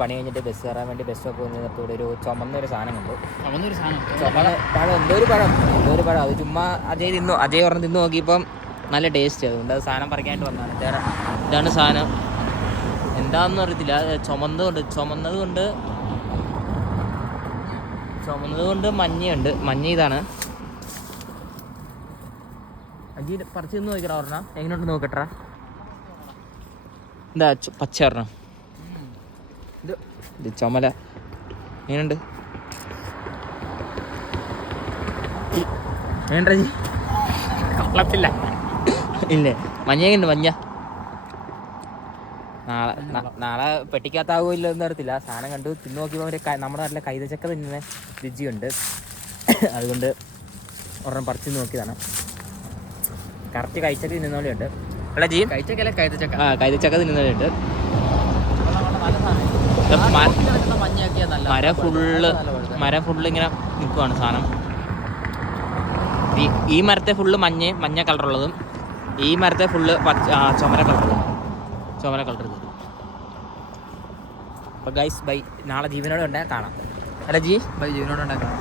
പണി കഴിഞ്ഞിട്ട് ബസ് കയറാൻ വേണ്ടി ബസ് സ്റ്റോപ്പ് വന്നതോടെ ഒരു ചുമന്നൊരു സാധനം കണ്ടു. പഴം എന്തോ ഒരു പഴം അത് ചുമ്മാ അജയ് പറഞ്ഞ് തിന്നു നോക്കിയപ്പം നല്ല ടേസ്റ്റ്. അതുകൊണ്ട് അത് സാധനം പറിക്കാനായിട്ട് വന്നതാണ്. ഇതാണ് സാധനം. എന്താണെന്ന് അറിയത്തില്ല. ചുമന്നത് കൊണ്ട് മഞ്ഞയുണ്ട്. മഞ്ഞ ഇതാണ്. അജി പറിച്ച് തിന്ന് നോക്കടാ പറഞ്ഞ എങ്ങനെയുണ്ട് നോക്കട്ടാ. എന്താ പച്ച പറഞ്ഞ ഇത് ചുമല എങ്ങനെയുണ്ട്? വേണ്ട ജി കൊള്ളത്തില്ല. ഇല്ലേ മഞ്ഞ എങ്ങനെയുണ്ട്? മഞ്ഞ നാളെ പെട്ടിക്കകത്താവോ ഇല്ലെന്ന് അറിയത്തില്ല. സാധനം കണ്ടു തിന്നു നോക്കിയപ്പോൾ നമ്മുടെ നാട്ടിലെ കൈതച്ചക്ക തിന്നുന്ന രുചിയുണ്ട്. അതുകൊണ്ട് ഒരെണ്ണം പറിച്ച് നോക്കിയതാണ്. കറക്റ്റ് കൈച്ചക്ക തിന്നുന്നോടെയുണ്ട്. അല്ല ജി കൈതച്ചക്ക തിന്നുന്നവരുണ്ട്. മരം ഫുള്ള് ഇങ്ങനെ നിൽക്കുവാണ് സാധനം. ഈ മരത്തെ ഫുള്ള് മഞ്ഞ കളറുള്ളതും ഈ മരത്തെ ഫുള്ള് ചുമല കളർ. അപ്പൊ ഗൈസ് ബൈ. നാളെ ജീവനോടെ ഉണ്ടായാൽ കാണാം. അല്ല ജി ബൈ ജീവനോടെ ഉണ്ടായാൽ കാണാം.